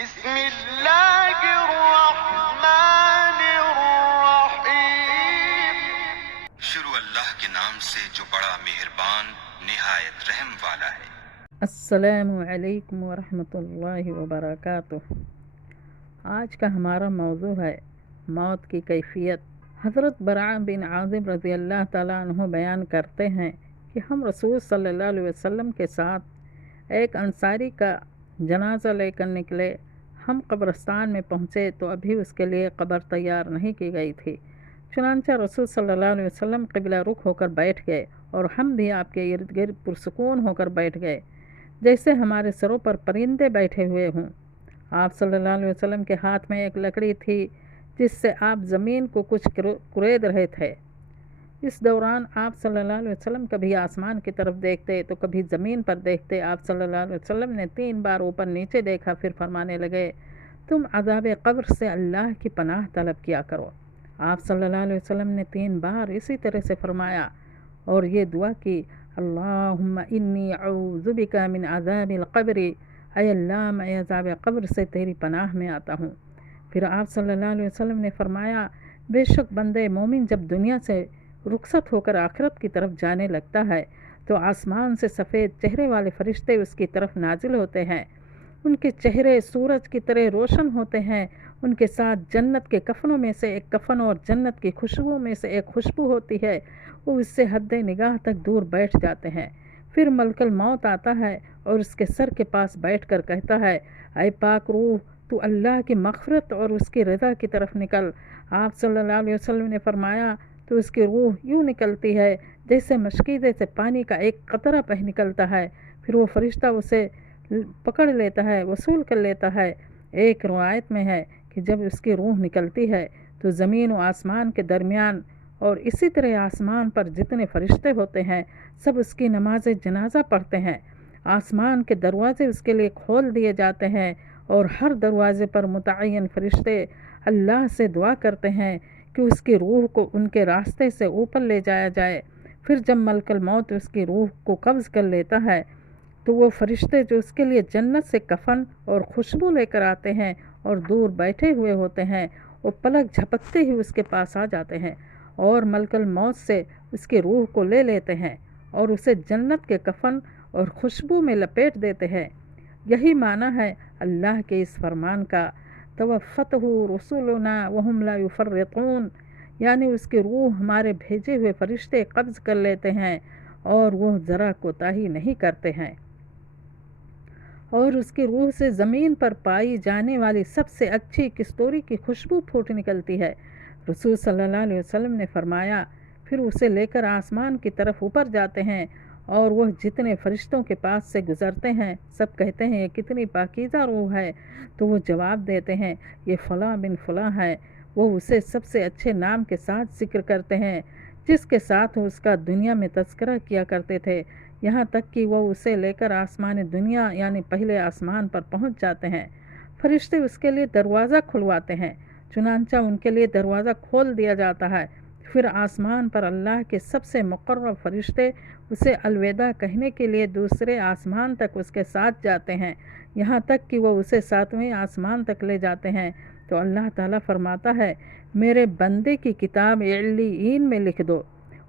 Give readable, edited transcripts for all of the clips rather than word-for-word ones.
بسم اللہ الرحمن الرحیم۔ شروع اللہ کے نام سے جو بڑا مہربان نہایت رحم والا ہے۔ السلام علیکم ورحمۃ اللہ وبرکاتہ۔ آج کا ہمارا موضوع ہے موت کی کیفیت۔ حضرت براء بن عازب رضی اللہ تعالیٰ عنہ بیان کرتے ہیں کہ ہم رسول صلی اللہ علیہ وسلم کے ساتھ ایک انصاری کا جنازہ لے کر نکلے۔ ہم قبرستان میں پہنچے تو ابھی اس کے لیے قبر تیار نہیں کی گئی تھی، چنانچہ رسول صلی اللہ علیہ وسلم قبلہ رخ ہو کر بیٹھ گئے اور ہم بھی آپ کے ارد گرد پرسکون ہو کر بیٹھ گئے، جیسے ہمارے سروں پر پرندے بیٹھے ہوئے ہوں۔ آپ صلی اللہ علیہ وسلم کے ہاتھ میں ایک لکڑی تھی جس سے آپ زمین کو کچھ کورید رہے تھے۔ اس دوران آپ صلی اللہ علیہ وسلم کبھی آسمان کی طرف دیکھتے تو کبھی زمین پر دیکھتے۔ آپ صلی اللہ علیہ وسلم نے 3 بار اوپر نیچے دیکھا، پھر فرمانے لگے، تم عذاب قبر سے اللہ کی پناہ طلب کیا کرو۔ آپ صلی اللہ علیہ وسلم نے 3 بار اسی طرح سے فرمایا اور یہ دعا کی، اللہم انی اعوذ بک من عذاب القبر، اے اللہ میں عذاب قبر سے تیری پناہ میں آتا ہوں۔ پھر آپ صلی اللہ علیہ وسلم نے فرمایا، بے شک بندے مومن جب دنیا سے رخصت ہو کر آخرت کی طرف جانے لگتا ہے تو آسمان سے سفید چہرے والے فرشتے اس کی طرف نازل ہوتے ہیں۔ ان کے چہرے سورج کی طرح روشن ہوتے ہیں، ان کے ساتھ جنت کے کفنوں میں سے ایک کفن اور جنت کی خوشبو میں سے ایک خوشبو ہوتی ہے، وہ اس سے حد نگاہ تک دور بیٹھ جاتے ہیں۔ پھر ملک الموت آتا ہے اور اس کے سر کے پاس بیٹھ کر کہتا ہے، اے پاک روح، تو اللہ کی مغفرت اور اس کی رضا کی طرف نکل۔ آپ صلی اللہ علیہ وسلم نے فرمایا تو اس کی روح یوں نکلتی ہے جیسے مشکیزے سے پانی کا ایک قطرہ بہہ نکلتا ہے، پھر وہ فرشتہ اسے پکڑ لیتا ہے، وصول کر لیتا ہے۔ ایک روایت میں ہے کہ جب اس کی روح نکلتی ہے تو زمین و آسمان کے درمیان اور اسی طرح آسمان پر جتنے فرشتے ہوتے ہیں سب اس کی نماز جنازہ پڑھتے ہیں۔ آسمان کے دروازے اس کے لیے کھول دیے جاتے ہیں اور ہر دروازے پر متعین فرشتے اللہ سے دعا کرتے ہیں کہ اس کی روح کو ان کے راستے سے اوپر لے جایا جائے۔ پھر جب ملک الموت اس کی روح کو قبض کر لیتا ہے تو وہ فرشتے جو اس کے لیے جنت سے کفن اور خوشبو لے کر آتے ہیں اور دور بیٹھے ہوئے ہوتے ہیں، وہ پلک جھپکتے ہی اس کے پاس آ جاتے ہیں اور ملک الموت سے اس کی روح کو لے لیتے ہیں اور اسے جنت کے کفن اور خوشبو میں لپیٹ دیتے ہیں۔ یہی معنی ہے اللہ کے اس فرمان کا، توفتہ رسولنا وہم لا یفرطون، یعنی اس کی روح ہمارے بھیجے ہوئے فرشتے قبض کر لیتے ہیں اور وہ ذرا کوتاہی نہیں کرتے ہیں، اور اس کی روح سے زمین پر پائی جانے والی سب سے اچھی کستوری کی خوشبو پھوٹ نکلتی ہے۔ رسول صلی اللہ علیہ وسلم نے فرمایا، پھر اسے لے کر آسمان کی طرف اوپر جاتے ہیں اور وہ جتنے فرشتوں کے پاس سے گزرتے ہیں سب کہتے ہیں یہ کتنی پاکیزہ روح ہے، تو وہ جواب دیتے ہیں یہ فلاں بن فلاں ہے۔ وہ اسے سب سے اچھے نام کے ساتھ ذکر کرتے ہیں جس کے ساتھ اس کا دنیا میں تذکرہ کیا کرتے تھے، یہاں تک کہ وہ اسے لے کر آسمان دنیا یعنی پہلے آسمان پر پہنچ جاتے ہیں۔ فرشتے اس کے لیے دروازہ کھلواتے ہیں، چنانچہ ان کے لیے دروازہ کھول دیا جاتا ہے۔ پھر آسمان پر اللہ کے سب سے مقرب فرشتے اسے الوداع کہنے کے لیے دوسرے آسمان تک اس کے ساتھ جاتے ہیں، یہاں تک کہ وہ اسے 7ویں آسمان تک لے جاتے ہیں تو اللہ تعالیٰ فرماتا ہے، میرے بندے کی کتاب علیین میں لکھ دو۔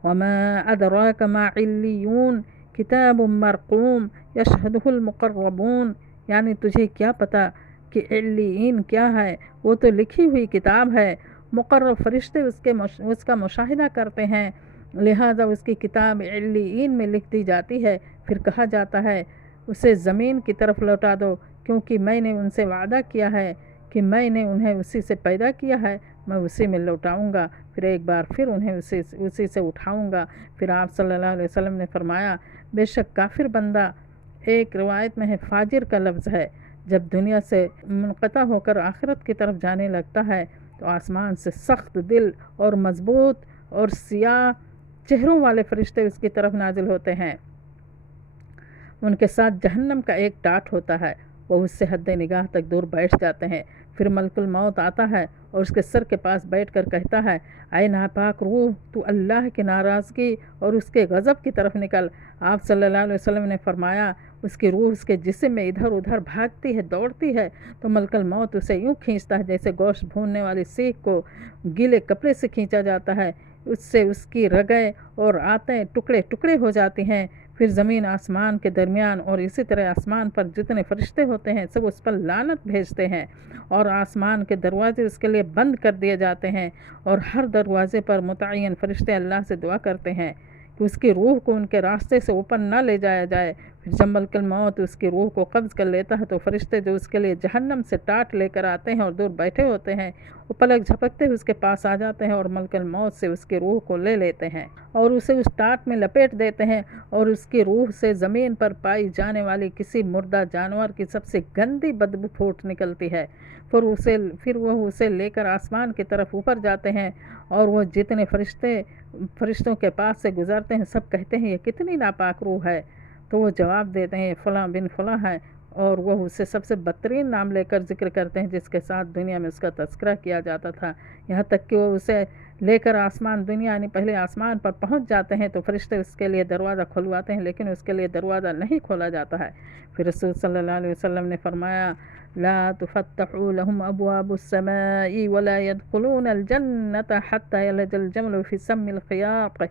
وما ادراک ما علیون کتاب مرقوم یشہدہ المقربون، یعنی تجھے کیا پتہ کہ علیین کیا ہے، وہ تو لکھی ہوئی کتاب ہے، مقرب فرشتے اس کا مشاہدہ کرتے ہیں، لہذا اس کی کتاب علیین میں لکھ دی جاتی ہے۔ پھر کہا جاتا ہے اسے زمین کی طرف لوٹا دو، کیونکہ میں نے ان سے وعدہ کیا ہے کہ میں نے انہیں اسی سے پیدا کیا ہے، میں اسی میں لوٹاؤں گا، پھر ایک بار پھر انہیں اسی سے اٹھاؤں گا۔ پھر آپ صلی اللہ علیہ وسلم نے فرمایا، بے شک کافر بندہ، ایک روایت میں ہے فاجر کا لفظ ہے، جب دنیا سے منقطع ہو کر آخرت کی طرف جانے لگتا ہے تو آسمان سے سخت دل اور مضبوط اور سیاہ چہروں والے فرشتے اس کی طرف نازل ہوتے ہیں۔ ان کے ساتھ جہنم کا ایک ٹاٹ ہوتا ہے، وہ اس سے حد نگاہ تک دور بیٹھ جاتے ہیں۔ پھر ملک الموت آتا ہے اور اس کے سر کے پاس بیٹھ کر کہتا ہے، اے ناپاک روح، تو اللہ کی ناراضگی اور اس کے غضب کی طرف نکل۔ آپ صلی اللہ علیہ وسلم نے فرمایا، اس کی روح اس کے جسم میں ادھر ادھر بھاگتی ہے، دوڑتی ہے، تو ملک الموت اسے یوں کھینچتا ہے جیسے گوشت بھوننے والی سیخ کو گیلے کپڑے سے کھینچا جاتا ہے۔ اس سے اس کی رگیں اور آنتیں ٹکڑے ٹکڑے ہو جاتی ہیں۔ پھر زمین آسمان کے درمیان اور اسی طرح آسمان پر جتنے فرشتے ہوتے ہیں سب اس پر لعنت بھیجتے ہیں، اور آسمان کے دروازے اس کے لیے بند کر دیے جاتے ہیں، اور ہر دروازے پر متعین فرشتے اللہ سے دعا کرتے ہیں کہ اس کی روح کو ان کے راستے سے اوپر نہ لے جایا جائے۔ پھر جب ملک الموت اس کی روح کو قبض کر لیتا ہے تو فرشتے جو اس کے لیے جہنم سے ٹاٹ لے کر آتے ہیں اور دور بیٹھے ہوتے ہیں، وہ پلک جھپکتے اس کے پاس آ جاتے ہیں اور ملک الموت سے اس کی روح کو لے لیتے ہیں اور اسے اس ٹاٹ میں لپیٹ دیتے ہیں، اور اس کی روح سے زمین پر پائی جانے والی کسی مردہ جانور کی سب سے گندی بدبو پھوٹ نکلتی ہے۔ پھر وہ اسے لے کر آسمان کی طرف اوپر جاتے ہیں، اور وہ جتنے فرشتوں کے پاس سے گزرتے ہیں سب کہتے ہیں، یہ کتنی ناپاک روح ہے؟ تو وہ جواب دیتے ہیں، فلاں بن فلاں ہے، اور وہ اسے سب سے بدترین نام لے کر ذکر کرتے ہیں جس کے ساتھ دنیا میں اس کا تذکرہ کیا جاتا تھا، یہاں تک کہ وہ اسے لے کر آسمان دنیا یعنی پہلے آسمان پر پہنچ جاتے ہیں تو فرشتے اس کے لیے دروازہ کھلواتے ہیں، لیکن اس کے لیے دروازہ نہیں کھولا جاتا ہے۔ پھر رسول صلی اللہ علیہ وسلم نے فرمایا، لا تفتح لهم ابواب السماء ولا يدخلون الجنة حتى يلج الجمل في سم الخياط،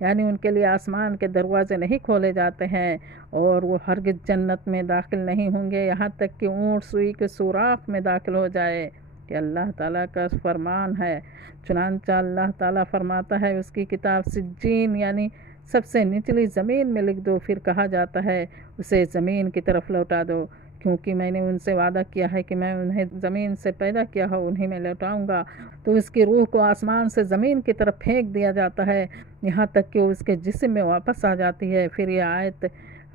یعنی ان کے لیے آسمان کے دروازے نہیں کھولے جاتے ہیں اور وہ ہرگز جنت میں داخل نہیں ہوں گے یہاں تک کہ اونٹ سوئی کے سوراخ میں داخل ہو جائے۔ کہ اللہ تعالیٰ کا فرمان ہے۔ چنانچہ اللہ تعالیٰ فرماتا ہے، اس کی کتاب سجین یعنی سب سے نچلی زمین میں لکھ دو، پھر کہا جاتا ہے اسے زمین کی طرف لوٹا دو، کیونکہ میں نے ان سے وعدہ کیا ہے کہ میں انہیں زمین سے پیدا کیا ہو انہیں میں لوٹاؤں گا۔ تو اس کی روح کو آسمان سے زمین کی طرف پھینک دیا جاتا ہے یہاں تک کہ اس کے جسم میں واپس آ جاتی ہے۔ پھر یہ آیت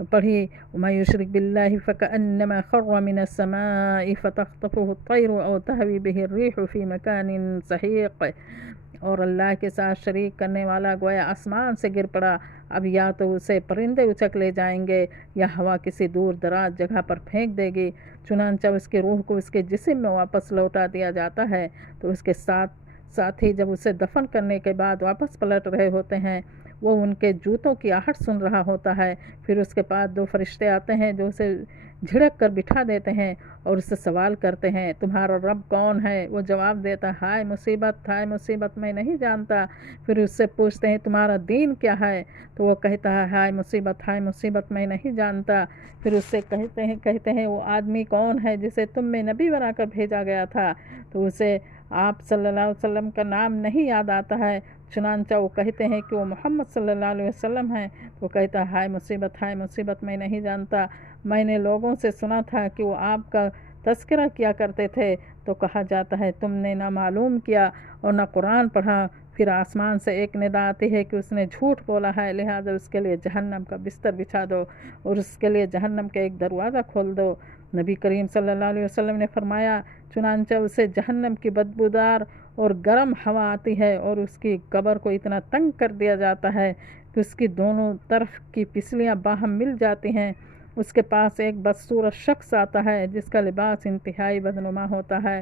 پڑھی، وَمَن يُشْرِكْ بِاللَّهِ فَكَأَنَّمَا خَرَّ مِنَ السَّمَاءِ فَتَخْطَفُهُ الطَّيْرُ أَوْ تَهْوِي بِهِ الرِّيحُ فِي مَكَانٍ سَحِيقٍ، اور اللہ کے ساتھ شریک کرنے والا گویا آسمان سے گر پڑا، اب یا تو اسے پرندے اچک لے جائیں گے یا ہوا کسی دور دراز جگہ پر پھینک دے گی۔ چنانچہ اس کی روح کو اس کے جسم میں واپس لوٹا دیا جاتا ہے تو اس کے ساتھی جب اسے دفن کرنے کے بعد واپس پلٹ رہے ہوتے ہیں، وہ ان کے جوتوں کی آہٹ سن رہا ہوتا ہے۔ پھر اس کے بعد 2 فرشتے آتے ہیں جو اسے جھڑک کر بٹھا دیتے ہیں اور اس سے سوال کرتے ہیں، تمہارا رب کون ہے؟ وہ جواب دیتا ہے، ہائے مصیبت میں نہیں جانتا۔ پھر اس سے پوچھتے ہیں، تمہارا دین کیا ہے؟ تو وہ کہتا ہے، ہائے مصیبت میں نہیں جانتا۔ پھر اس سے کہتے ہیں وہ آدمی کون ہے جسے تم میں نبی بنا کر بھیجا گیا تھا؟ تو اسے آپ صلی اللہ علیہ وسلم کا نام نہیں یاد آتا ہے، چنانچہ وہ کہتے ہیں کہ وہ محمد صلی اللہ علیہ وسلم ہیں۔ وہ کہتا ہے، ہائے مصیبت میں نہیں جانتا، میں نے لوگوں سے سنا تھا کہ وہ آپ کا تذکرہ کیا کرتے تھے۔ تو کہا جاتا ہے، تم نے نہ معلوم کیا اور نہ قرآن پڑھا۔ پھر آسمان سے ایک ندا آتی ہے کہ اس نے جھوٹ بولا ہے، لہٰذا اس کے لیے جہنم کا بستر بچھا دو اور اس کے لیے جہنم کا ایک دروازہ کھول دو۔ نبی کریم صلی اللہ علیہ وسلم نے فرمایا، چنانچہ اسے جہنم کی بدبودار اور گرم ہوا آتی ہے اور اس کی قبر کو اتنا تنگ کر دیا جاتا ہے کہ اس کی دونوں طرف کی پسلیاں باہم مل جاتی ہیں۔ اس کے پاس ایک بدصورت شخص آتا ہے جس کا لباس انتہائی بدنما ہوتا ہے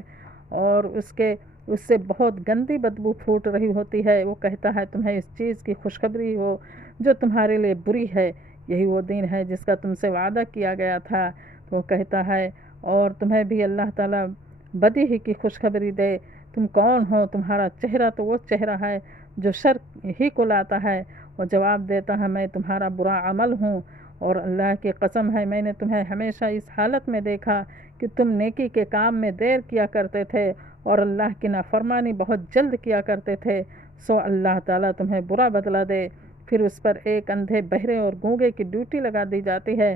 اور اس سے بہت گندی بدبو پھوٹ رہی ہوتی ہے۔ وہ کہتا ہے، تمہیں اس چیز کی خوشخبری ہو جو تمہارے لیے بری ہے، یہی وہ دین ہے جس کا تم سے وعدہ کیا گیا تھا۔ تو وہ کہتا ہے، اور تمہیں بھی اللہ تعالیٰ بدی ہی کی خوشخبری دے، تم کون ہو؟ تمہارا چہرہ تو وہ چہرہ ہے جو شر ہی کو لاتا ہے۔ وہ جواب دیتا ہے، میں تمہارا برا عمل ہوں، اور اللہ کی قسم ہے میں نے تمہیں ہمیشہ اس حالت میں دیکھا کہ تم نیکی کے کام میں دیر کیا کرتے تھے اور اللہ کی نافرمانی بہت جلد کیا کرتے تھے، سو اللہ تعالیٰ تمہیں برا بدلہ دے۔ پھر اس پر ایک اندھے، بہرے اور گونگے کی ڈیوٹی لگا دی جاتی ہے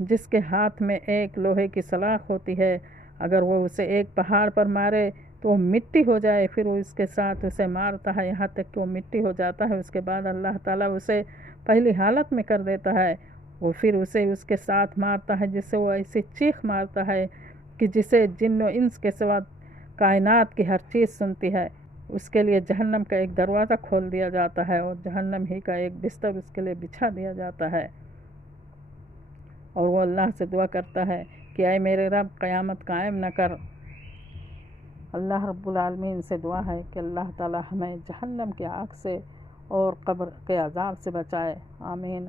جس کے ہاتھ میں ایک لوہے کی سلاخ ہوتی ہے، اگر وہ اسے ایک پہاڑ پر مارے تو وہ مٹی ہو جائے، پھر وہ اس کے ساتھ اسے مارتا ہے یہاں تک کہ وہ مٹی ہو جاتا ہے۔ اس کے بعد اللہ تعالیٰ اسے پہلی حالت میں کر دیتا ہے، وہ پھر اسے اس کے ساتھ مارتا ہے جس سے وہ ایسی چیخ مارتا ہے کہ جسے جن و انس کے سوا کائنات کی ہر چیز سنتی ہے۔ اس کے لیے جہنم کا ایک دروازہ کھول دیا جاتا ہے اور جہنم ہی کا ایک بستر اس کے لیے بچھا دیا جاتا ہے، اور وہ اللہ سے دعا کرتا ہے کہ کہ اے میرے رب قیامت قائم نہ کر۔ اللہ رب العالمین سے دعا ہے کہ اللہ تعالی ہمیں جہنم کی آگ سے اور قبر کے عذاب سے بچائے، آمین۔